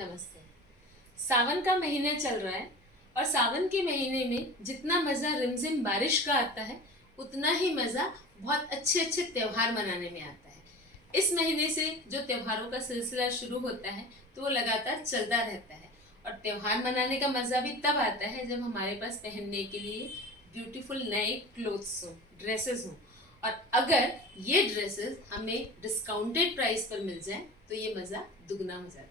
नमस्ते। सावन का महीना चल रहा है और सावन के महीने में जितना मज़ा रिमझिम बारिश का आता है उतना ही मज़ा बहुत अच्छे अच्छे त्यौहार मनाने में आता है। इस महीने से जो त्योहारों का सिलसिला शुरू होता है तो वो लगातार चलता रहता है और त्योहार मनाने का मज़ा भी तब आता है जब हमारे पास पहनने के लिए ब्यूटीफुल नए क्लोथ्स हों, ड्रेसेस हों। और अगर ये ड्रेसेस हमें डिस्काउंटेड प्राइस पर मिल जाए तो ये मज़ा दुगना हो जाता है।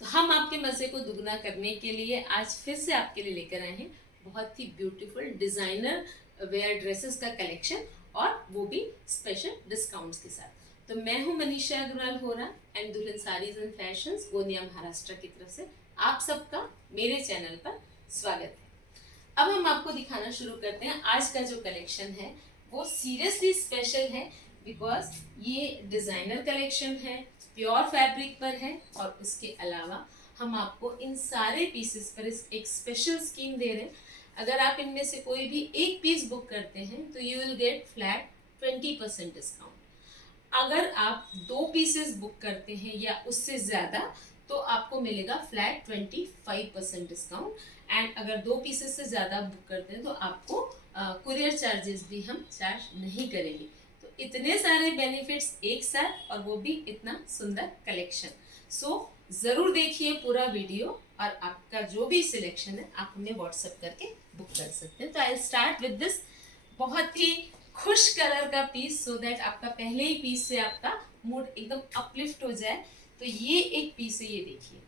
तो हम आपके मज़े को दुगना करने के लिए आज फिर से आपके लिए लेकर आए हैं बहुत ही ब्यूटीफुल डिज़ाइनर वेयर ड्रेसेस का कलेक्शन और वो भी स्पेशल डिस्काउंट्स के साथ। तो मैं हूँ मनीषा अग्रवाल होरा एंड दुल्हन साड़ीज एंड फैशंस गोंदिया महाराष्ट्र की तरफ से आप सबका मेरे चैनल पर स्वागत है। अब हम आपको दिखाना शुरू करते हैं। आज का जो कलेक्शन है वो सीरियसली स्पेशल है बिकॉज ये डिज़ाइनर कलेक्शन है, प्योर फैब्रिक पर है और उसके अलावा हम आपको इन सारे पीसेस पर एक स्पेशल स्कीम दे रहे हैं। अगर आप इनमें से कोई भी एक पीस बुक करते हैं तो you will get flat 20% discount. अगर आप 2 पीसेस बुक करते हैं या उससे ज़्यादा तो आपको मिलेगा फ्लैट 25% डिस्काउंट। एंड अगर 2 पीसेस से ज़्यादा बुक करते हैं तो आपको कुरियर चार्जेस भी हम चार्ज नहीं करेंगे। तो इतने सारे बेनिफिट्स एक साथ और वो भी इतना सुंदर कलेक्शन। सो ज़रूर देखिए पूरा वीडियो और आपका जो भी सिलेक्शन है आप हमें व्हाट्सएप करके बुक कर सकते हैं। तो आई स्टार्ट विद दिस बहुत ही खुश कलर का पीस सो दैट आपका पहले ही पीस से आपका मूड एकदम अपलिफ्ट हो जाए। तो ये एक पीस है, ये देखिए,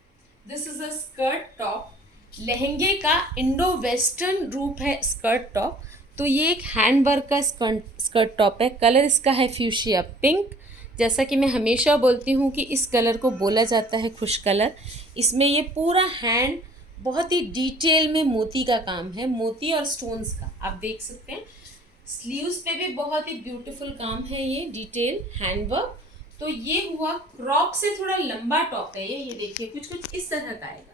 this is a skirt top. लहंगे का इंडो वेस्टर्न रूप है स्कर्ट टॉप। तो ये एक हैंड वर्क का स्कर्ट टॉप है। कलर इसका है फ्यूशिया पिंक। जैसा कि मैं हमेशा बोलती हूँ कि इस कलर को बोला जाता है खुश कलर। इसमें ये पूरा हैंड बहुत ही डिटेल में मोती का काम है, मोती और स्टोन्स का आप देख सकते हैं। स्लीव्स पे भी बहुत ही ब्यूटीफुल काम है, ये डिटेल हैंडवर्क। तो ये हुआ क्रॉप से थोड़ा लंबा टॉप है ये देखिए कुछ कुछ इस तरह का आएगा।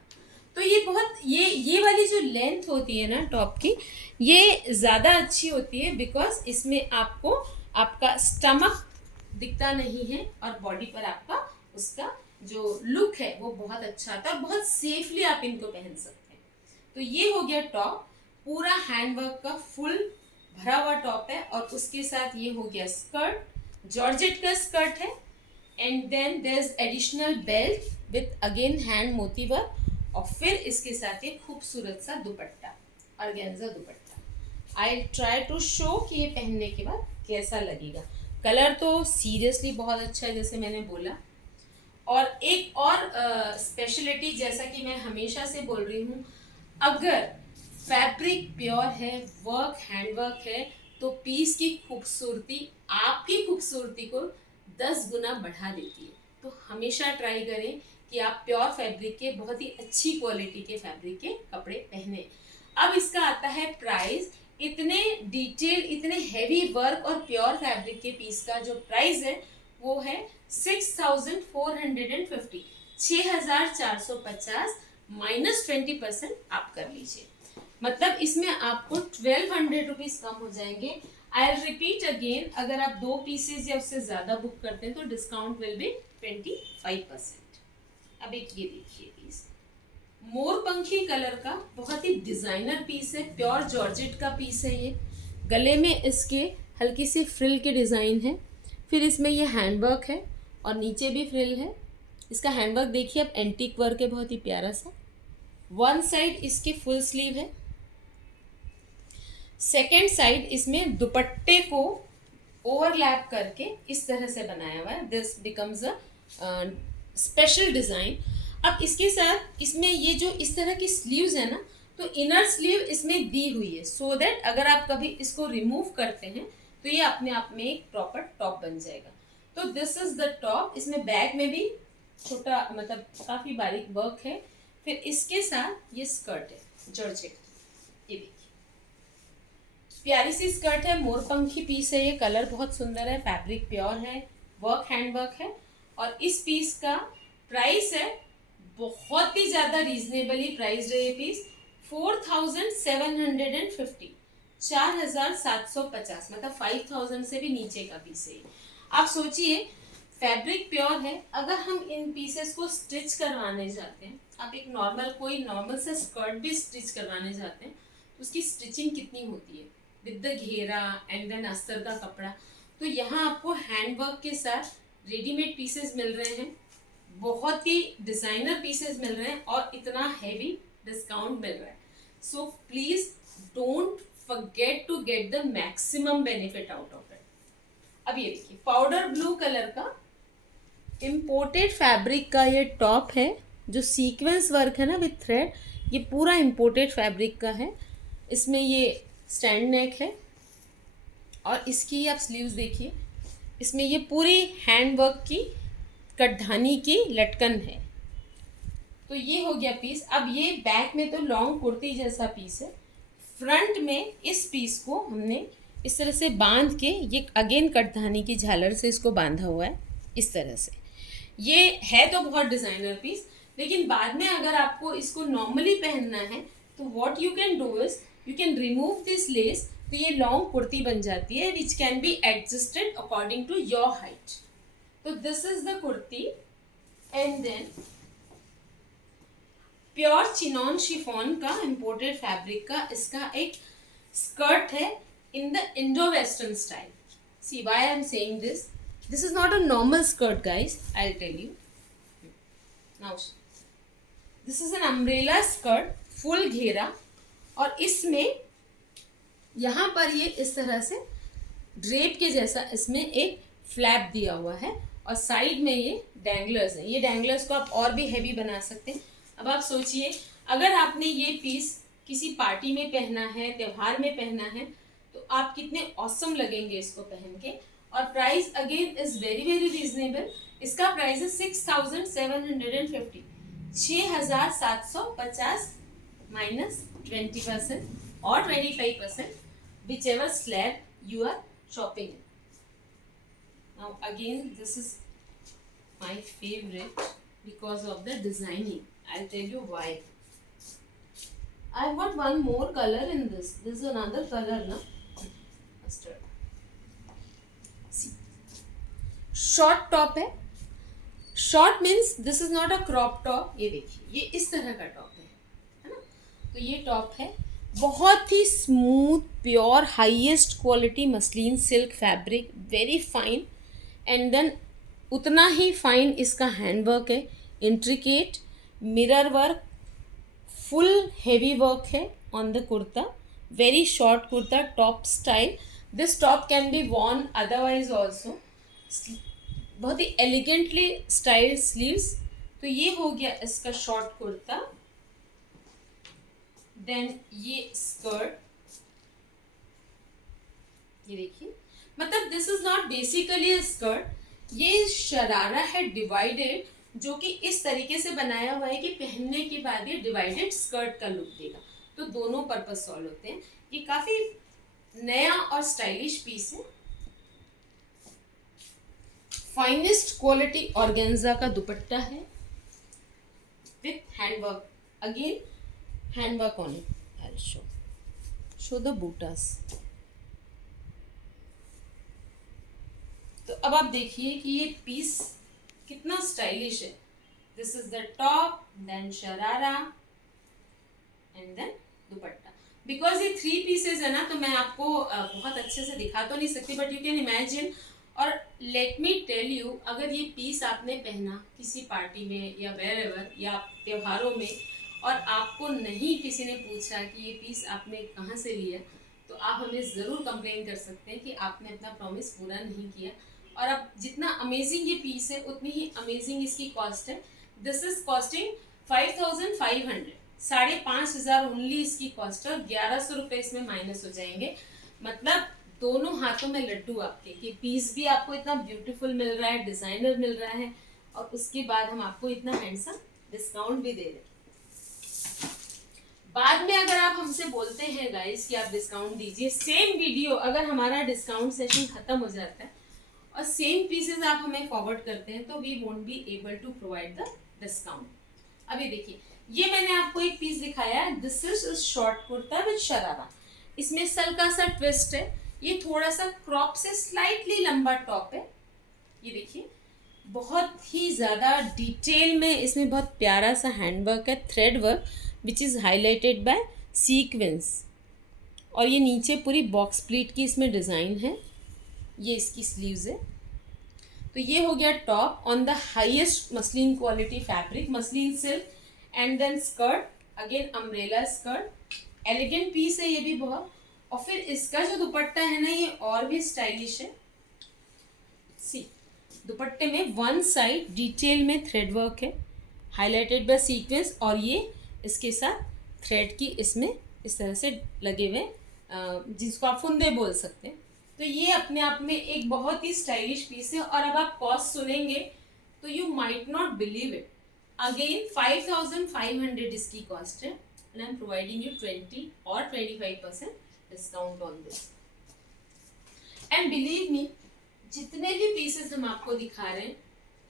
तो ये बहुत ये वाली जो लेंथ होती है ना टॉप की, ये ज़्यादा अच्छी होती है बिकॉज इसमें आपको आपका स्टमक दिखता नहीं है और बॉडी पर आपका उसका जो लुक है वो बहुत अच्छा आता है और बहुत सेफली आप इनको पहन सकते हैं। तो ये हो गया टॉप, पूरा हैंडवर्क का फुल भरा हुआ टॉप है और उसके साथ ये हो गया स्कर्ट, जॉर्जेट का स्कर्ट है। And then there is additional belt with again hand मोती वर्क और फिर इसके साथ ये खूबसूरत सा dupatta, organza dupatta. I try to show कि ये पहनने के बाद कैसा लगेगा। कलर तो सीरियसली बहुत अच्छा है जैसे मैंने बोला। और एक और स्पेशलिटी जैसा कि मैं हमेशा से बोल रही हूँ, अगर फैब्रिक प्योर है, वर्क हैंडवर्क है तो पीस की खूबसूरती आपकी खूबसूरती को 10 गुना बढ़ा देती है। तो हमेशा ट्राई करें कि आप प्योर फैब्रिक के, बहुत ही अच्छी क्वालिटी के फैब्रिक के कपड़े पहने। अब इसका आता है प्राइस। इतने डिटेल, इतने हैवी वर्क और प्योर फैब्रिक के पीस का जो प्राइस है वो है 6450, 6450 माइनस 20% आप कर लीजिए। मतलब इसमें आपको 1200 रुपीज कम हो जाएंगे। आई रिपीट अगेन, अगर आप 2 पीसेज या उससे ज़्यादा बुक करते हैं तो डिस्काउंट विल बी 25%। अब एक ये देखिए पीस, मोरपंखी कलर का बहुत ही डिज़ाइनर पीस है, प्योर जॉर्जेट का पीस है ये। गले में इसके हल्की सी फ्रिल की डिज़ाइन है, फिर इसमें ये हैंडवर्क है और नीचे भी फ्रिल है। इसका हैंडवर्क देखिए आप, एंटीक वर्क है बहुत ही प्यारा सा। वन साइड इसके फुल स्लीव है, सेकेंड साइड इसमें दुपट्टे को ओवरलैप करके इस तरह से बनाया हुआ है। This becomes a special design. अब इसके साथ इसमें ये जो इस तरह की स्लीव्स है ना, तो इनर स्लीव इसमें दी हुई है सो दैट अगर आप कभी इसको रिमूव करते हैं तो ये अपने आप में एक प्रॉपर टॉप बन जाएगा। तो दिस इज द टॉप। इसमें बैक में भी छोटा मतलब काफ़ी बारीक वर्क है। फिर इसके साथ ये स्कर्ट है जॉर्जेट, ये देखिए प्यारी सी स्कर्ट है, मोरपंखी पीस है ये। कलर बहुत सुंदर है, फैब्रिक प्योर है, वर्क हैंडवर्क है। और इस पीस का प्राइस है बहुत ही ज़्यादा रीजनेबली प्राइस है ये पीस, 4750, 4750, मतलब 5000 से भी नीचे का पीस है। आप सोचिए फैब्रिक प्योर है। अगर हम इन पीसेस को स्टिच करवाने जाते हैं, आप एक कोई नॉर्मल से स्कर्ट भी स्टिच करवाने जाते हैं, तो उसकी स्टिचिंग कितनी होती है विद द घेरा एंड देन अस्तर का कपड़ा। तो यहाँ आपको हैंडवर्क के साथ रेडीमेड पीसेस मिल रहे हैं, बहुत ही डिज़ाइनर पीसेस मिल रहे हैं और इतना हैवी डिस्काउंट मिल रहा है। So please don't forget to get the maximum benefit out of it. अब ये देखिए पाउडर ब्लू कलर का इम्पोर्टेड फैब्रिक का ये टॉप है, जो सीक्वेंस वर्क है ना विथ थ्रेड, ये पूरा इम्पोर्टेड फैब्रिक का है। इसमें ये स्टैंड नेक है और इसकी आप स्लीव्स देखिए, इसमें ये पूरी हैंड वर्क की कटधानी की लटकन है। तो ये हो गया पीस। अब ये बैक में तो लॉन्ग कुर्ती जैसा पीस है, फ्रंट में इस पीस को हमने इस तरह से बांध के, ये अगेन कटधानी की झालर से इसको बांधा हुआ है इस तरह से। ये है तो बहुत डिज़ाइनर पीस, लेकिन बाद में अगर आपको इसको नॉर्मली पहनना है तो what you can do is you can remove this lace, तो ये लॉन्ग कुर्ती बन जाती है which can be adjusted according to your height. तो this is the kurti and then pure chinon chiffon का इम्पोर्टेड फैब्रिक का इसका एक स्कर्ट है in the Indo-Western style. See why I am saying this. This is not a normal skirt, guys. I'll tell you. Now, this is an umbrella skirt, full घेरा, और इसमें यहाँ पर ये इस तरह से ड्रेप के जैसा इसमें एक फ्लैप दिया हुआ है और साइड में ये डैंगलर्स हैं। ये डैंगलर्स को आप और भी हैवी बना सकते हैं। अब आप सोचिए, अगर आपने ये पीस किसी पार्टी में पहना है, त्यौहार में पहना है, तो आप कितने ऑसम लगेंगे इसको पहन के। और price again is very very reasonable. इसका प्राइस है 6750, 6750 माइनस 20% और 25%, whichever slab you are shopping in. Now again this is my favourite because of the designing. I tell you why. I want one more color in this. This is another color, na? Mustard. See, short top है. Short means this is not a crop top. ये देखिए, ये इस तरह का top है ना? तो ये टॉप है, बहुत ही smooth, pure, highest quality muslin silk fabric, very fine, and then उतना ही फाइन इसका हैंडवर्क है, intricate mirror work, full heavy work है on the kurta, very short kurta, top style. This top can be worn otherwise also, बहुत ही elegantly styled sleeves. तो ये हो गया इसका शॉर्ट कुर्ता। देन ये स्कर्ट, ये देखिए, मतलब this is not basically a skirt, ये शरारा है डिवाइडेड, जो कि इस तरीके से बनाया हुआ है कि पहनने के बाद ये डिवाइडेड स्कर्ट का लुक देगा। तो दोनों पर्पस सॉल्व होते हैं। ये काफ़ी नया और स्टाइलिश पीस है। फाइनेस्ट क्वालिटी ऑर्गेन्जा का दुपट्टा है with handwork, again handwork on it. I will show the bootas. तो अब आप देखिए कि ये पीस कितना स्टाइलिश है। This is the top, then sharara and then dupatta. Because ये 3 पीसेज है ना, तो मैं आपको बहुत अच्छे से दिखा तो नहीं सकती, बट यू कैन इमेजिन। और लेट मी टेल यू, अगर ये पीस आपने पहना किसी पार्टी में या वेयर एवर या त्योहारों में, और आपको नहीं किसी ने पूछा कि ये पीस आपने कहाँ से लिया, तो आप हमें ज़रूर कंप्लेन कर सकते हैं कि आपने अपना प्रॉमिस पूरा नहीं किया। और अब जितना अमेजिंग ये पीस है, उतनी ही अमेजिंग इसकी कॉस्ट है। दिस इज कॉस्टिंग 5500, 5500 ओनली इसकी कॉस्ट है, और 1100 रुपये इसमें माइनस हो जाएंगे। मतलब दोनों हाथों में लड्डू आपके, कि पीस भी आपको इतना ब्यूटीफुल मिल रहा है, डिज़ाइनर मिल रहा है, और उसके बाद हम आपको इतना हैंडसम डिस्काउंट भी दे रहे हैं। बाद में अगर आप हमसे बोलते हैं गाइस कि आप डिस्काउंट दीजिए, सेम वीडियो अगर हमारा डिस्काउंट सेशन खत्म हो जाता है और सेम पीसेस आप हमें फॉरवर्ड करते हैं, तो we won't be able to provide the discount. अभी देखिए, ये मैंने आपको एक पीस दिखाया है, this is short kurta with sharara. इसमें हल्का सा ट्विस्ट है, ये थोड़ा सा क्रॉप से स्लाइटली लंबा टॉप है, ये देखिए। बहुत ही ज़्यादा डिटेल में इसमें बहुत प्यारा सा हैंडवर्क है, thread work which is highlighted by sequins. और ये नीचे पूरी बॉक्स प्लीट की इसमें डिज़ाइन है। ये इसकी स्लीव्स है। तो ये हो गया top on the highest muslin quality fabric, muslin silk, and then skirt again umbrella skirt, elegant piece है ये भी बहुत। और फिर इसका जो दुपट्टा है ना, ये और भी स्टाइलिश है। सी दुपट्टे में वन साइड डिटेल में थ्रेड वर्क है, हाईलाइटेड बाय सीक्वेंस, और ये इसके साथ थ्रेड की इसमें इस तरह से लगे हुए, जिसको आप फुंदे बोल सकते हैं। तो ये अपने आप में एक बहुत ही स्टाइलिश पीस है। और अब आप कॉस्ट सुनेंगे तो you might not believe it. Again 5500 इसकी कॉस्ट है, and I am providing you 20 और 25% discount on this. And believe me, जितने भी पीसेस हम आपको दिखा रहे हैं,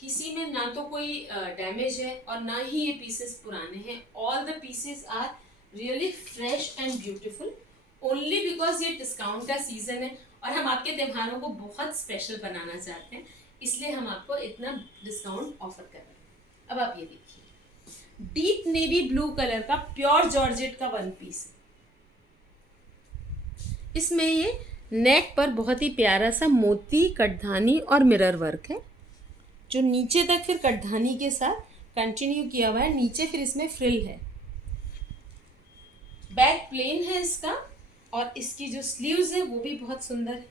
किसी में ना तो कोई डैमेज है और ना ही ये पीसेस पुराने हैं। All the pieces are really fresh and beautiful, only because ये डिस्काउंट का सीजन है और हम आपके त्योहारों को बहुत स्पेशल बनाना चाहते हैं, इसलिए हम आपको इतना डिस्काउंट ऑफर कर रहे हैं। अब आप ये देखिए, डीप नेवी ब्लू कलर का प्योर जॉर्जेट का वन पीस है। इसमें ये नेक पर बहुत ही प्यारा सा मोती, कटधानी और मिरर वर्क है, जो नीचे तक फिर कटधानी के साथ कंटिन्यू किया हुआ है। नीचे फिर इसमें फ्रिल है। बैक प्लेन है इसका, और इसकी जो स्लीव्स है वो भी बहुत सुंदर है।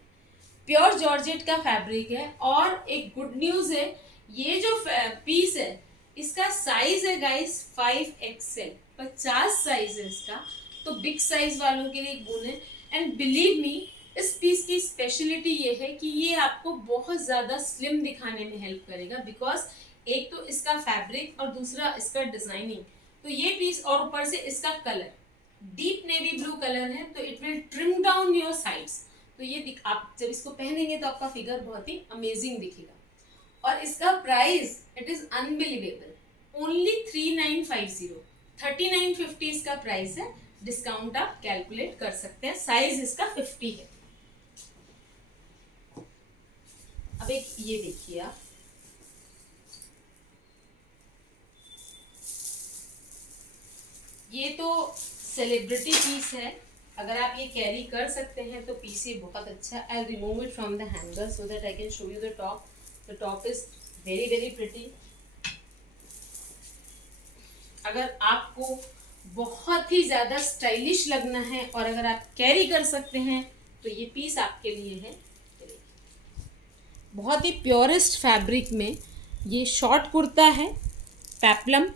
प्योर जॉर्जेट का फैब्रिक है। और एक गुड न्यूज़ है, ये जो पीस है इसका साइज है गाइस 5XL, 50 साइज है इसका। तो बिग साइज वालों के लिए एक गुण है। एंड बिलीव मी, इस पीस की स्पेशलिटी ये है कि ये आपको बहुत ज़्यादा स्लिम दिखाने में हेल्प करेगा, बिकॉज एक तो इसका फैब्रिक और दूसरा इसका डिज़ाइनिंग। तो ये पीस और ऊपर से इसका colour deep navy blue colour है, तो it will trim down your sides. तो ये आप जब इसको पहनेंगे तो आपका फिगर बहुत ही अमेजिंग दिखेगा। और इसका price it is unbelievable, only 3950, 3950 इसका प्राइस है। डिस्काउंट आप कैलकुलेट कर सकते हैं। साइज इसका 50 है। अब एक ये देखिए आप, ये तो सेलिब्रिटी पीस है। अगर आप ये कैरी कर सकते हैं तो पीस ये बहुत अच्छा। I remove it from the hanger so that I can show you the top. The top is very very pretty. अगर आपको बहुत ही ज़्यादा स्टाइलिश लगना है और अगर आप कैरी कर सकते हैं तो ये पीस आपके लिए है। बहुत ही प्योरेस्ट फैब्रिक में ये शॉर्ट कुर्ता है, पेप्लम,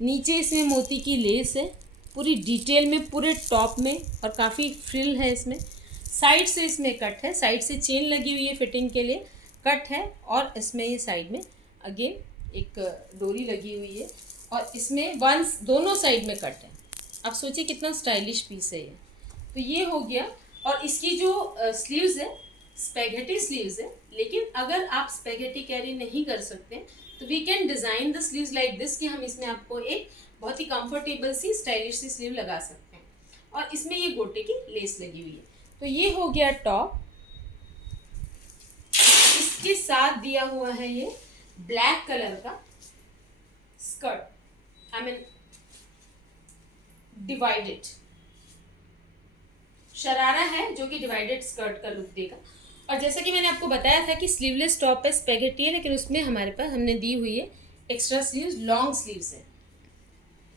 नीचे इसमें मोती की लेस है पूरी डिटेल में पूरे टॉप में, और काफ़ी फ्रिल है इसमें। साइड से इसमें कट है, साइड से चेन लगी हुई है फिटिंग के लिए, कट है। और इसमें ये साइड में अगेन एक डोरी लगी हुई है, और इसमें दोनों साइड में कट है। आप सोचिए कितना स्टाइलिश पीस है ये। तो ये हो गया। और इसकी जो स्लीव्स है स्पेगेटी स्लीव्स है, लेकिन अगर आप स्पेगेटी कैरी नहीं कर सकते तो we can design the sleeves like this, कि हम इसमें आपको एक बहुत ही कंफर्टेबल सी स्टाइलिश सी स्लीव लगा सकते हैं। और इसमें ये गोटे की लेस लगी हुई है। तो ये हो गया टॉप। इसके साथ दिया हुआ है ये ब्लैक कलर का skirt, I mean divided sharara है, जो कि डिवाइडेड स्कर्ट का लुक देगा। और जैसा कि मैंने आपको बताया था कि स्लीवलेस टॉप पे स्पेगेटी है, लेकिन उसमें हमारे पास हमने दी हुई है एक्स्ट्रा स्लीव्स, लॉन्ग स्लीव्स है।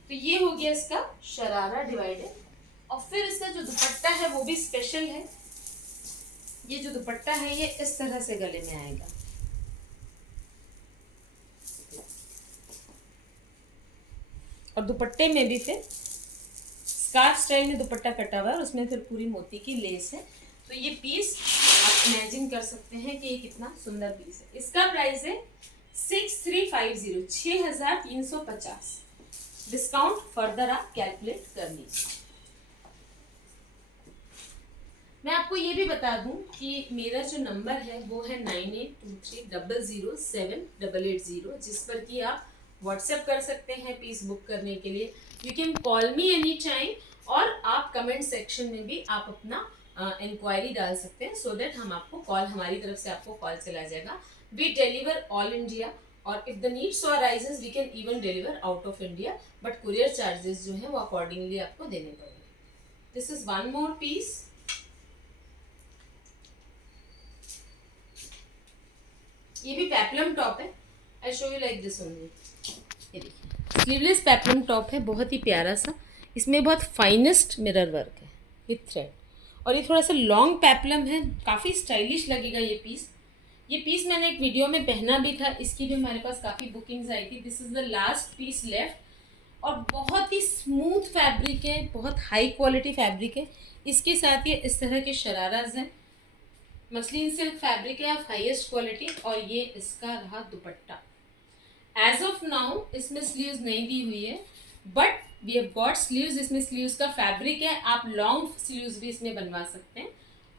तो ये हो गया इसका शरारा डिवाइडेड। और फिर इसका जो दुपट्टा है वो भी स्पेशल है। ये जो दुपट्टा है ये इस तरह से गले में आएगा, और दुपट्टे में भी फिर स्कार्फ स्टाइल में दुपट्टा कटा हुआ है, और उसमें फिर पूरी मोती की लेस है। तो ये पीस आप इमेजिन कर सकते हैं कि ये कितना सुंदर पीस है। इसका प्राइस है 6350, 6350। डिस्काउंट फर्दर आप कैलकुलेट कर लीजिए। मैं आपको ये भी बता दूं कि मेरा जो नंबर है वो है 9823007880, जिस पर कि आप व्हाट्सएप कर सकते हैं पीस बुक करने के लिए। You can call me any time, और आप कमेंट सेक्शन में भी आप अपना इंक्वायरी डाल सकते हैं, सो दैट हम आपको कॉल, हमारी तरफ से आपको कॉल चला जाएगा। वी डिलीवर ऑल इंडिया, और if the need so arises we can even deliver out of India, but courier charges जो है वो अकॉर्डिंगली आपको देने पड़ेंगे। This is one more piece. ये भी पेप्लम टॉप है। I show you like this only. ये देखिए स्लीवलेस पेप्लम टॉप है, बहुत ही प्यारा सा। इसमें बहुत फाइनेस्ट मिरर वर्क है विथ थ्रेड, और ये थोड़ा सा लॉन्ग पेप्लम है, काफ़ी स्टाइलिश लगेगा ये पीस। ये पीस मैंने एक वीडियो में पहना भी था, इसकी भी हमारे पास काफ़ी बुकिंग्स आई थी। This is the last piece left, और बहुत ही स्मूथ फैब्रिक है, बहुत हाई क्वालिटी फैब्रिक है। इसके साथ ये इस तरह के शराराज हैं, मसलिन सिल्क फैब्रिक है ऑफ हाईएस्ट क्वालिटी, और ये इसका रहा दुपट्टा। एज ऑफ नाउ इसमें स्लीव्स नहीं दी हुई है, but we have got sleeves. इसमें स्लीव्स का फैब्रिक है, आप लॉन्ग स्लीव्स भी इसमें बनवा सकते हैं,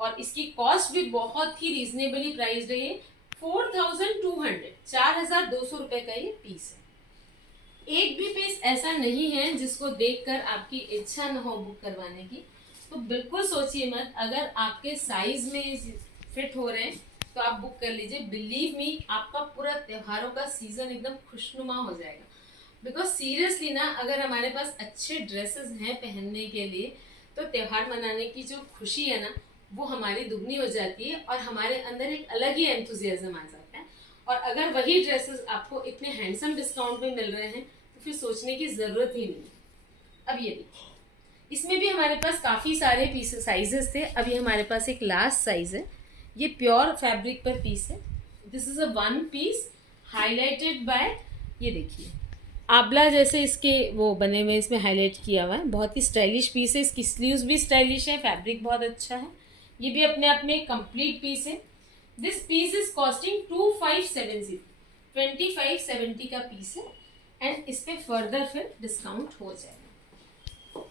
और इसकी कॉस्ट भी बहुत ही रीजनेबली प्राइस रही है। 4200, 4200 रुपये का ये पीस है। एक भी पीस ऐसा नहीं है जिसको देखकर आपकी इच्छा न हो बुक करवाने की, तो बिल्कुल सोचिए मत। अगर आपके साइज में फिट हो रहे हैं तो आप बुक कर लीजिए। बिलीव मी, आपका पूरा त्योहारों का सीजन एकदम खुशनुमा हो जाएगा। बिकॉज सीरियसली ना, अगर हमारे पास अच्छे ड्रेसेस हैं पहनने के लिए, तो त्यौहार मनाने की जो खुशी है ना, वो हमारी दुगनी हो जाती है, और हमारे अंदर एक अलग ही एंथुजियाज्म आ जाता है। और अगर वही ड्रेसेस आपको इतने हैंडसम डिस्काउंट में मिल रहे हैं, तो फिर सोचने की ज़रूरत ही नहीं। अब ये देखिए, इसमें भी हमारे पास काफ़ी सारे पीस साइजेस थे। अभी हमारे पास एक लास्ट साइज़ है, ये प्योर फैब्रिक पर पीस है। This is a one piece highlighted by, ये देखिए आंवला जैसे इसके वो बने हुए, इसमें हाईलाइट किया हुआ है। बहुत ही स्टाइलिश पीस है, इसकी स्लीव्स भी स्टाइलिश है, फैब्रिक बहुत अच्छा है। ये भी अपने आप में एक कंप्लीट पीस है। दिस पीस इज कॉस्टिंग 2570, 2570 का पीस है, एंड इस पर फर्दर फिर डिस्काउंट हो जाएगा।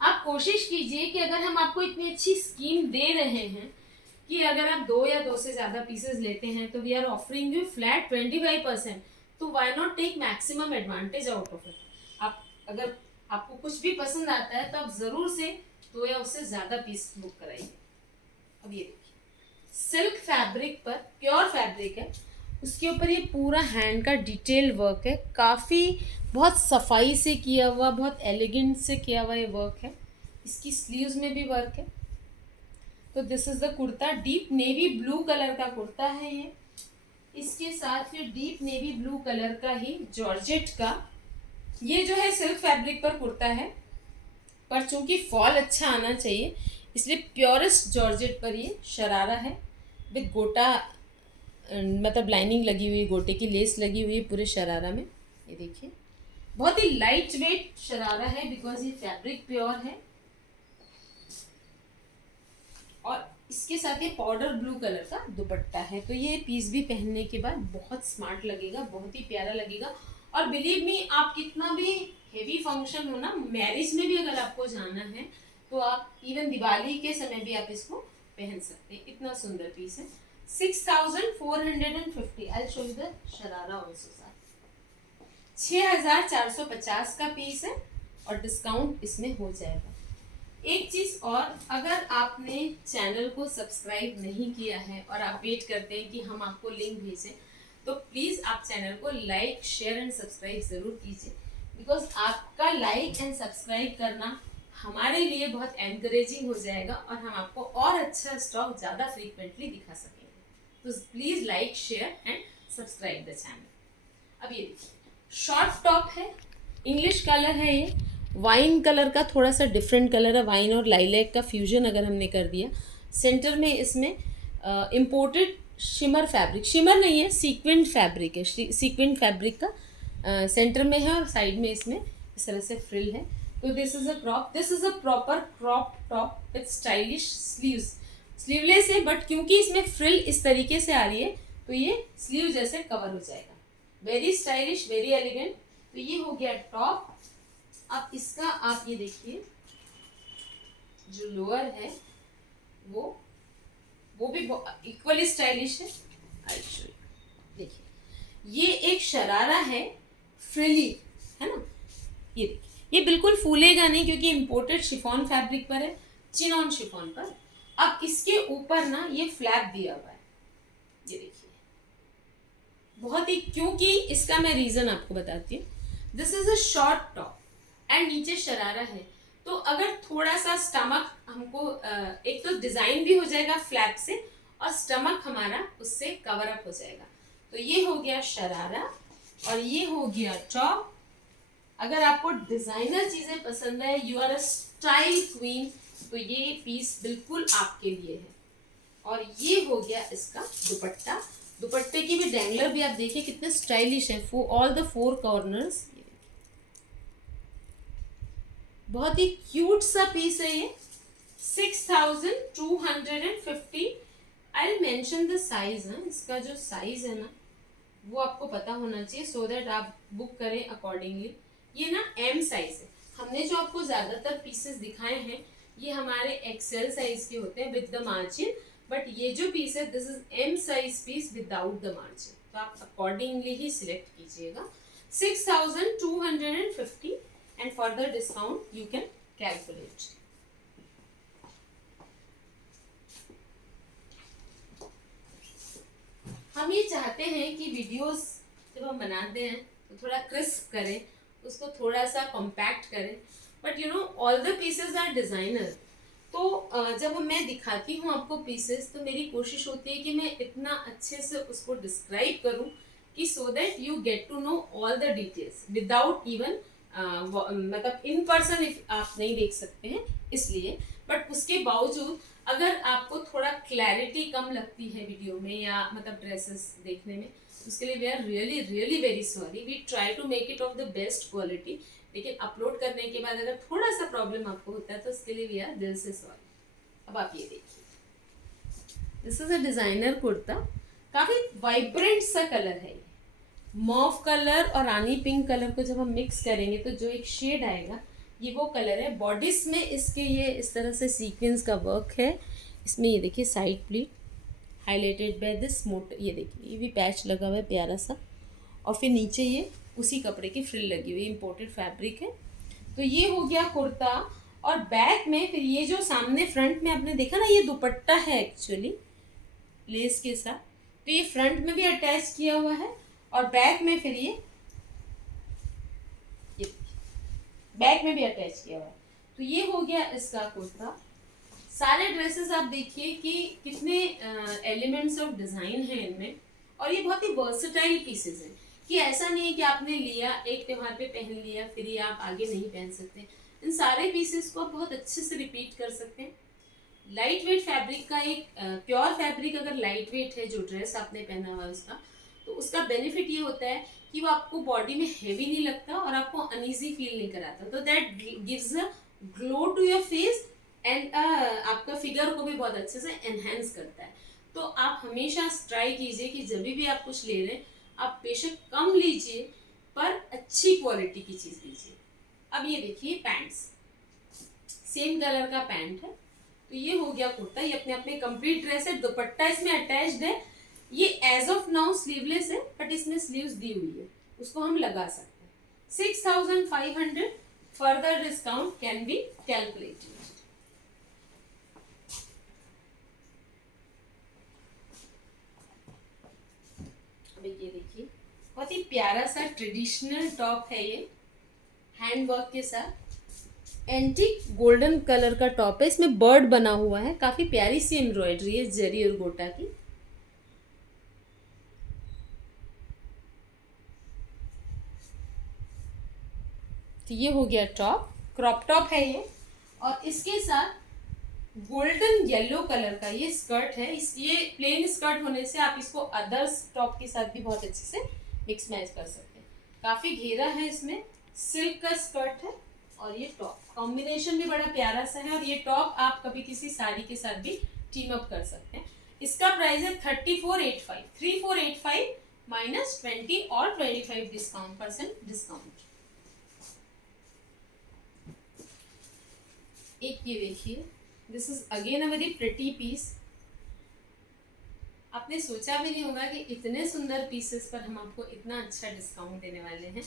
आप कोशिश कीजिए कि अगर हम आपको इतनी अच्छी स्कीम दे रहे हैं कि अगर आप 2 या 2 से ज़्यादा पीसेस लेते हैं, तो we are offering you flat 25%, तो why not take maximum advantage out of it. आप अगर आपको कुछ भी पसंद आता है तो आप ज़रूर से 2 या उससे ज़्यादा पीस बुक कराइए। अब ये देखिए सिल्क फैब्रिक पर, प्योर फैब्रिक है, उसके ऊपर ये पूरा हैंड का डिटेल वर्क है, काफ़ी बहुत सफाई से किया हुआ, बहुत एलिगेंट से किया हुआ ये वर्क है। इसकी स्लीव्स में भी वर्क है। तो this is the kurta, deep navy blue colour का कुर्ता है ये। इसके साथ फिर डीप नेवी ब्लू कलर का ही जॉर्जेट का, ये जो है सिल्क फैब्रिक पर कुर्ता है, पर चूंकि फॉल अच्छा आना चाहिए इसलिए प्योरेस्ट जॉर्जेट पर ये शरारा है विद गोटा, मतलब लाइनिंग लगी हुई, गोटे की लेस लगी हुई है पूरे शरारा में। ये देखिए बहुत ही लाइट वेट शरारा है, बिकॉज ये फैब्रिक प्योर है, और इसके साथ ये पाउडर ब्लू कलर का दुपट्टा है। तो ये पीस भी पहनने के बाद बहुत स्मार्ट लगेगा, बहुत ही प्यारा लगेगा। और बिलीव मी, आप कितना भी हेवी फंक्शन हो ना, मैरिज में भी अगर आपको जाना है तो आप इवन दिवाली के समय भी आप इसको पहन सकते हैं। इतना सुंदर पीस है। 6450। आई show you the sharara also. 6450 का पीस है, और डिस्काउंट इसमें हो जाएगा। एक चीज़ और, अगर आपने चैनल को सब्सक्राइब नहीं किया है और आप वेट करते हैं कि हम आपको लिंक भेजें, तो प्लीज़ आप चैनल को लाइक, शेयर एंड सब्सक्राइब ज़रूर कीजिए, बिकॉज आपका लाइक एंड सब्सक्राइब करना हमारे लिए बहुत एनकरेजिंग हो जाएगा, और हम आपको और अच्छा स्टॉक ज़्यादा फ्रीक्वेंटली दिखा सकेंगे। तो please like, share and subscribe the channel. अब ये देखिए शॉर्ट टॉप है, इंग्लिश कलर है, ये वाइन कलर का थोड़ा सा डिफरेंट कलर है, वाइन और लाइलैक का फ्यूजन अगर हमने कर दिया। सेंटर में इसमें इम्पोर्टेड शिमर फैब्रिक, शिमर नहीं है, सीक्वेंट फैब्रिक है, सीक्वेंट फैब्रिक का सेंटर में है, और साइड में इसमें इस तरह से फ्रिल है। तो this is a crop, this is a proper crop top width stylish sleeves. Sleeveless है, बट क्योंकि इसमें फ्रिल इस तरीके से आ रही है तो ये स्लीव जैसे कवर हो जाएगा। Very stylish, very elegant. तो ये हो गया टॉप। अब इसका आप ये देखिए जो लोअर है वो भी इक्वली स्टाइलिश है। देखिए ये एक शरारा है, फ्रिली है ना। ये देखिए ये बिल्कुल फूलेगा नहीं क्योंकि इम्पोर्टेड शिफॉन फैब्रिक पर है, चिनॉन शिफॉन पर। अब इसके ऊपर ना ये फ्लैप दिया हुआ है, ये देखिए बहुत ही, क्योंकि इसका मैं रीज़न आपको बताती हूँ। This is a short top and नीचे शरारा है, तो अगर थोड़ा सा स्टमक हमको एक तो डिज़ाइन भी हो जाएगा फ्लैप से और स्टमक हमारा उससे कवर अप हो जाएगा। तो ये हो गया शरारा और ये हो गया टॉप। अगर आपको डिज़ाइनर चीज़ें पसंद है, you are a style queen, तो ये पीस बिल्कुल आपके लिए है। और ये हो गया इसका दुपट्टा। दुपट्टे की भी डैंगलर भी आप देखिए कितने स्टाइलिश है, ऑल द 4 कॉर्नर्स। बहुत ही क्यूट सा पीस है ये। 6250। आई मेंशन द साइज है, इसका जो साइज है ना वो आपको पता होना चाहिए, सो दैट आप बुक करें अकॉर्डिंगली। ये ना एम साइज है। हमने जो आपको ज़्यादातर पीसेस दिखाए हैं ये हमारे एक्सेल साइज के होते हैं विद द मार्जिन, बट ये जो पीस है this is M size piece without the margin, तो आप अकॉर्डिंगली ही सिलेक्ट कीजिएगा। 6250 and further discount you can calculate. हम ये चाहते हैं कि वीडियोस जब हम बनाते हैं तो थोड़ा क्रिस्प करें, उसको थोड़ा सा कॉम्पैक्ट करें, but you know all the pieces are designer. तो जब मैं दिखाती हूँ आपको पीसेस तो मेरी कोशिश होती है कि मैं इतना अच्छे से उसको डिस्क्राइब करूँ कि so that you get to know all the details without even, मतलब इन पर्सन आप नहीं देख सकते हैं इसलिए, बट उसके बावजूद अगर आपको थोड़ा क्लैरिटी कम लगती है वीडियो में या मतलब ड्रेसेस देखने में, उसके लिए we are really really very sorry. We try to make it of the best quality, लेकिन अपलोड करने के बाद अगर थोड़ा सा प्रॉब्लम आपको होता है तो उसके लिए वी आर दिल से सॉरी। अब आप ये देखिए, this is a designer kurta, काफी वाइब्रेंट सा कलर है ये। मॉव कलर और रानी पिंक कलर को जब हम मिक्स करेंगे तो जो एक शेड आएगा ये वो कलर है। बॉडीज में इसके ये इस तरह से सीक्वेंस का वर्क है। इसमें ये देखिए side pleat highlighted by this मोट, ये देखिए ये भी पैच लगा हुआ है प्यारा सा, और फिर नीचे ये उसी कपड़े की फ्रिल लगी हुई, इम्पोर्टेड फैब्रिक है। तो ये हो गया कुर्ता। और बैक में फिर ये जो सामने फ्रंट में आपने देखा ना ये दुपट्टा है एक्चुअली लेस के साथ, तो ये फ्रंट में भी अटैच किया हुआ है और बैक में फिर ये बैक में भी अटैच किया हुआ है। तो ये हो गया इसका कुर्ता। सारे ड्रेसेस आप देखिए कि कितने एलिमेंट्स ऑफ डिज़ाइन है इनमें, और ये बहुत ही वर्सेटाइल पीसेस हैं कि ऐसा नहीं है कि आपने लिया एक त्यौहार पे पहन लिया फिर ये आप आगे नहीं पहन सकते। इन सारे पीसेस को आप बहुत अच्छे से रिपीट कर सकते हैं। लाइट वेट फैब्रिक का एक प्योर फैब्रिक अगर लाइट वेट है जो ड्रेस आपने पहना हुआ है उसका, तो उसका बेनिफिट ये होता है कि वो आपको बॉडी में हैवी नहीं लगता और आपको अनईजी फील नहीं कराता, तो that gives a glow to your face and आपका फिगर को भी बहुत अच्छे से एनहेंस करता है। तो आप हमेशा ट्राई कीजिए कि जब भी आप कुछ ले रहे हैं आप बेशक कम लीजिए पर अच्छी क्वालिटी की चीज़ लीजिए। अब ये देखिए पैंट्स, सेम कलर का पैंट है। तो ये हो गया कुर्ता, ये अपने आप में कंप्लीट ड्रेस है। दुपट्टा इसमें अटैच्ड है, ये एज ऑफ नाउ स्लीवलेस है बट इसमें स्लीव्स दी हुई है, उसको हम लगा सकते हैं। 6500 further discount can be calculated. ये देखिए बहुत ही प्यारा सा ट्रेडिशनल टॉप है ये, हैंड वर्क के साथ एंटीक गोल्डन कलर का टॉप है। इसमें बर्ड बना हुआ है, काफी प्यारी सी एम्ब्रॉयडरी है जरी और गोटा की। तो ये हो गया टॉप, क्रॉप टॉप है ये, और इसके साथ गोल्डन येलो कलर का ये स्कर्ट है। ये प्लेन स्कर्ट होने से आप इसको अदर्स टॉप के साथ भी बहुत अच्छे से मिक्स मैच कर सकते हैं। काफ़ी घेरा है इसमें, सिल्क का स्कर्ट है और ये टॉप कॉम्बिनेशन भी बड़ा प्यारा सा है। और ये टॉप आप कभी किसी साड़ी के साथ भी टीम अप कर सकते हैं। इसका प्राइस है 3485 माइनस 20 और 25% डिस्काउंट। एक ये देखिए, this is again a very pretty piece. आपने सोचा भी नहीं होगा कि इतने सुंदर पीसेस पर हम आपको इतना अच्छा डिस्काउंट देने वाले हैं।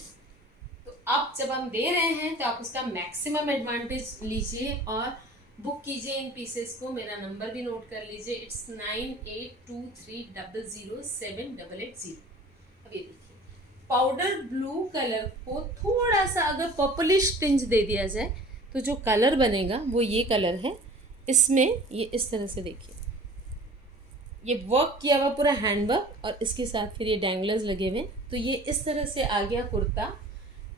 तो अब जब हम दे रहे हैं तो आप उसका मैक्सिमम एडवांटेज लीजिए और बुक कीजिए इन पीसेस को। मेरा नंबर भी नोट कर लीजिए, इट्स 9823007880। अब ये देखिए, पाउडर ब्लू कलर को थोड़ा सा अगर पर्पलिश टिंज दे दिया जाए तो जो कलर बनेगा वो ये कलर है। इसमें ये इस तरह से देखिए, ये वर्क किया हुआ पूरा हैंड वर्क और इसके साथ फिर ये डैंगलर्स लगे हुए। तो ये इस तरह से आ गया कुर्ता।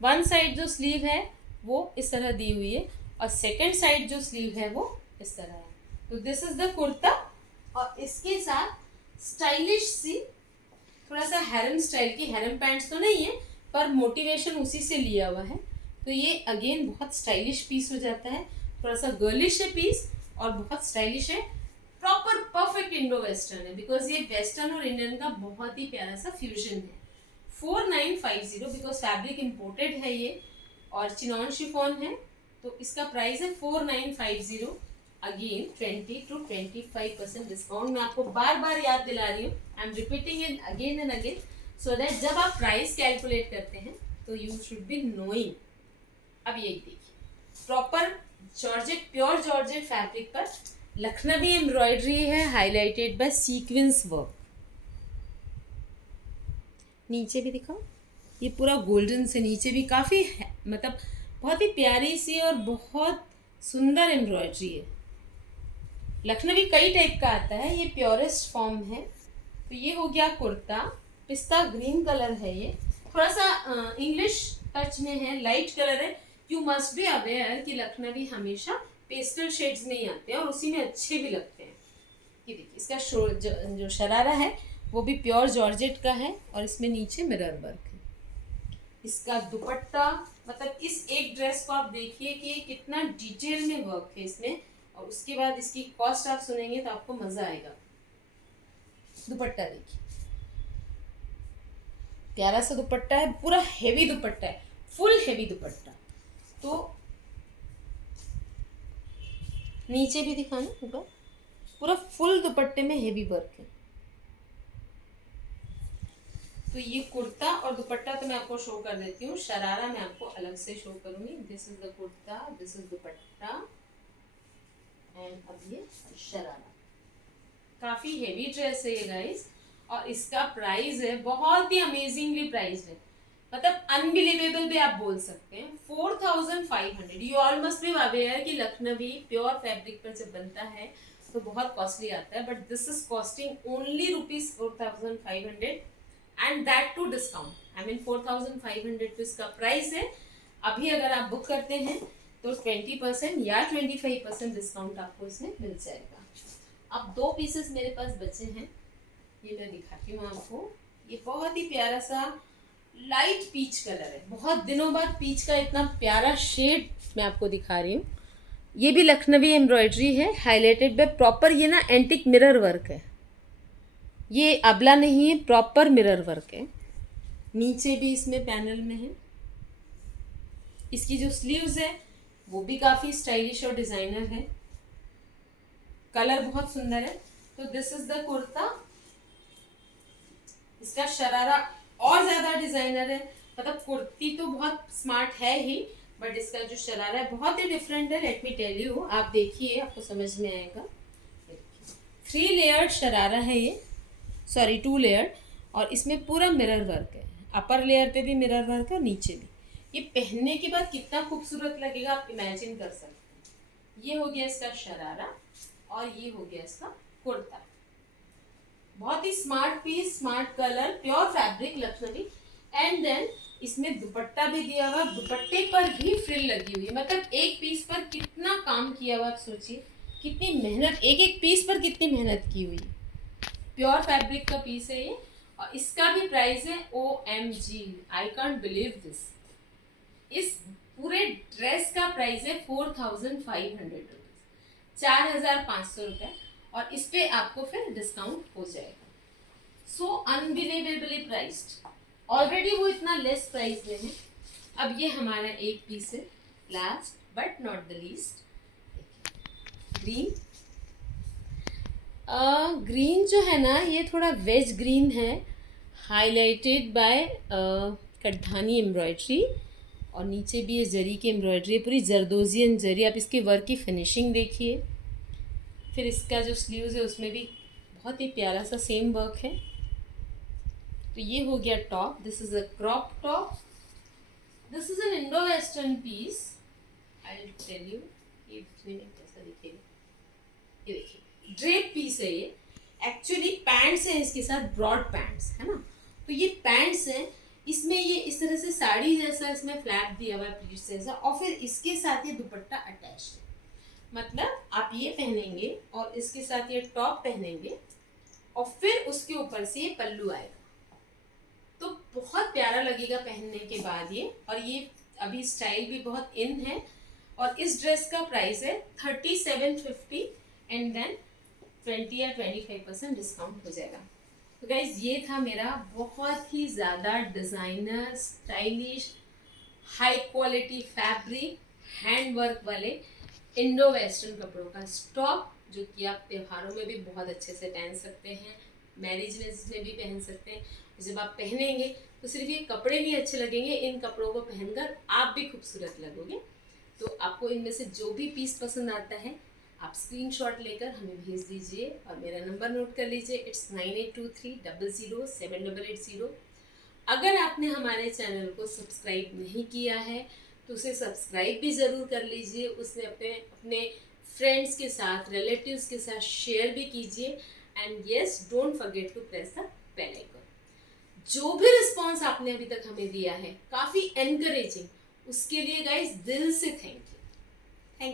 वन साइड जो स्लीव है वो इस तरह दी हुई है और सेकंड साइड जो स्लीव है वो इस तरह है। तो दिस इज द कुर्ता और इसके साथ स्टाइलिश सी थोड़ा सा हैरम स्टाइल की, हैरम पैंट्स तो नहीं है पर मोटिवेशन उसी से लिया हुआ है। तो ये अगेन बहुत स्टाइलिश पीस हो जाता है, थोड़ा सा गर्लिश है पीस और बहुत स्टाइलिश है, प्रॉपर परफेक्ट इंडो वेस्टर्न है बिकॉज ये वेस्टर्न और इंडियन का बहुत ही प्यारा सा फ्यूजन है। 4950 बिकॉज फैब्रिक इम्पोर्टेड है ये और चिनॉन शिफॉन है तो इसका प्राइस है 4950। Again 20 to 25% discount. मैं आपको बार बार याद दिला रही हूँ, I am repeating it again and again so that जब आप प्राइस कैलकुलेट करते हैं तो यू शुड बी नोइंग। अब ये देखिए, proper georgette, pure georgette fabric पर लखनवी एम्ब्रॉयडरी है हाईलाइटेड बाय सीक्वेंस वर्क। नीचे भी दिखाओ, ये पूरा गोल्डन से नीचे भी काफ़ी मतलब बहुत ही प्यारी सी और बहुत सुंदर एम्ब्रॉयडरी है। लखनवी कई टाइप का आता है, ये प्योरेस्ट फॉर्म है। तो ये हो गया कुर्ता, पिस्ता ग्रीन कलर है, ये थोड़ा सा इंग्लिश टच में है, लाइट कलर है। यू मस्ट बी अवेयर कि लखनवी हमेशा पेस्टल शेड्स में ही आते हैं और उसी में अच्छे भी लगते हैं। ये देखिए, इसका जो शरारा है वो भी प्योर जॉर्जेट का है और इसमें नीचे मिरर वर्क है। इसका दुपट्टा, मतलब इस एक ड्रेस को आप देखिए कि कितना डिटेल में वर्क है इसमें और उसके बाद इसकी कॉस्ट आप सुनेंगे तो आपको मज़ा आएगा। दुपट्टा देखिए, प्यारा सा दुपट्टा है, पूरा हेवी दुपट्टा है, फुल हेवी दुपट्टा। तो नीचे भी दिखाना ऊपर, पूरा फुल दुपट्टे में हेवी वर्क है। तो ये कुर्ता और दुपट्टा तो मैं आपको शो कर देती हूँ, शरारा मैं आपको अलग से शो करूंगी। This is the kurta, this is dupatta and अब ये शरारा। काफ़ी हेवी ड्रेस है ये गाइस और इसका प्राइस है बहुत ही अमेजिंगली प्राइस है, मतलब अनबिलीवेबल भी आप बोल सकते हैं। 4500। You all must be aware कि लखनवी प्योर फैब्रिक पर जब बनता है तो बहुत कॉस्टली आता है, but this is costing only ₹4500 and that too discount. I mean 4500 तो इसका प्राइस है। अभी अगर आप बुक करते हैं तो 20% या 25% डिस्काउंट आपको इसमें मिल जाएगा। अब 2 पीसेस मेरे पास बचे हैं, ये मैं दिखाती हूँ आपको। ये बहुत ही प्यारा सा लाइट पीच कलर है, बहुत दिनों बाद पीच का इतना प्यारा शेड मैं आपको दिखा रही हूँ। ये भी लखनवी एम्ब्रॉयडरी है हाईलाइटेड बाय प्रॉपर, ये ना एंटिक मिरर वर्क है, ये अबला नहीं है, प्रॉपर मिरर वर्क है। नीचे भी इसमें पैनल में है। इसकी जो स्लीव्स है वो भी काफ़ी स्टाइलिश और डिज़ाइनर है, कलर बहुत सुंदर है। तो दिस इज द कुर्ता। इसका शरारा और ज़्यादा डिज़ाइनर है, मतलब कुर्ती तो बहुत स्मार्ट है ही बट इसका जो शरारा है बहुत ही डिफरेंट है। लेट मी टेल यू, आप देखिए आपको समझ में आएगा। 3 लेयर्ड शरारा है ये, सॉरी 2 लेयर, और इसमें पूरा मिरर वर्क है। अपर लेयर पे भी मिरर वर्क है और नीचे भी। ये पहनने के बाद कितना खूबसूरत लगेगा आप इमेजिन कर सकते हैं। ये हो गया इसका शरारा और ये हो गया इसका कुर्ता। बहुत ही smart piece, smart colour, pure fabric Lucknowi. And then इसमें दुपट्टा भी दिया हुआ, दुपट्टे पर भी फ्रिल लगी हुई है, मतलब एक पीस पर कितना काम किया हुआ। आप सोचिए कितनी मेहनत, एक एक पीस पर कितनी मेहनत की हुई है। प्योर फैब्रिक का पीस है ये और इसका भी प्राइस है OMG, I can't believe this. इस पूरे ड्रेस का प्राइस है 4500 रुपीज़, 4500 रुपये, और इस पे आपको फिर डिस्काउंट हो जाएगा। सो अनबिलीवेबली प्राइस्ड, ऑलरेडी वो इतना लेस प्राइस में है। अब ये हमारा एक पीस है, last but not the least, green. Green जो है ना ये थोड़ा वेज ग्रीन है, हाईलाइटेड बाय कटधानी एम्ब्रॉयडरी, और नीचे भी ये जरी की एम्ब्रॉयडरी है, पूरी जरदोजियन जरी। आप इसके वर्क की फिनिशिंग देखिए। फिर इसका जो स्लीव्स है उसमें भी बहुत ही प्यारा सा सेम वर्क है। तो ये हो गया top, this is a crop top, this is an Indo western piece, I will tell you ये दिखने में कैसा दिखेगा। ये देखिए ड्रेप पीस है ये, एक्चुअली पैंट्स हैं इसके साथ, ब्रॉड पैंट्स है ना। तो ये पैंट्स हैं, इसमें ये इस तरह से साड़ी जैसा इसमें फ्लैप दिया हुआ है प्लीट्स जैसा, और फिर इसके साथ ये दुपट्टा अटैच है। मतलब आप ये पहनेंगे और इसके साथ ये टॉप पहनेंगे और फिर उसके ऊपर से ये पल्लू आएगा, तो बहुत प्यारा लगेगा पहनने के बाद ये। और ये अभी स्टाइल भी बहुत इन है, और इस ड्रेस का प्राइस है 3750 एंड देन 20 या 25% डिस्काउंट हो जाएगा। तो गाइज ये था मेरा बहुत ही ज़्यादा designer stylish high quality fabric hand work वाले इंडो वेस्टर्न कपड़ों का स्टॉक, जो कि आप त्योहारों में भी बहुत अच्छे से पहन सकते हैं, मैरिज में भी पहन सकते हैं। जब आप पहनेंगे तो सिर्फ ये कपड़े नहीं अच्छे लगेंगे, इन कपड़ों को पहनकर आप भी खूबसूरत लगोगे। तो आपको इनमें से जो भी पीस पसंद आता है आप स्क्रीनशॉट लेकर हमें भेज दीजिए और मेरा नंबर नोट कर लीजिए, इट्स 9823007880। अगर आपने हमारे चैनल को सब्सक्राइब नहीं किया है तो उसे सब्सक्राइब भी ज़रूर कर लीजिए, उसे अपने फ्रेंड्स के साथ, रिलेटिव्स के साथ शेयर भी कीजिए, and yes don't forget to press the bell icon. जो भी रिस्पॉन्स आपने अभी तक हमें दिया है काफ़ी एनकरेजिंग, उसके लिए गाइस दिल से थैंक यू।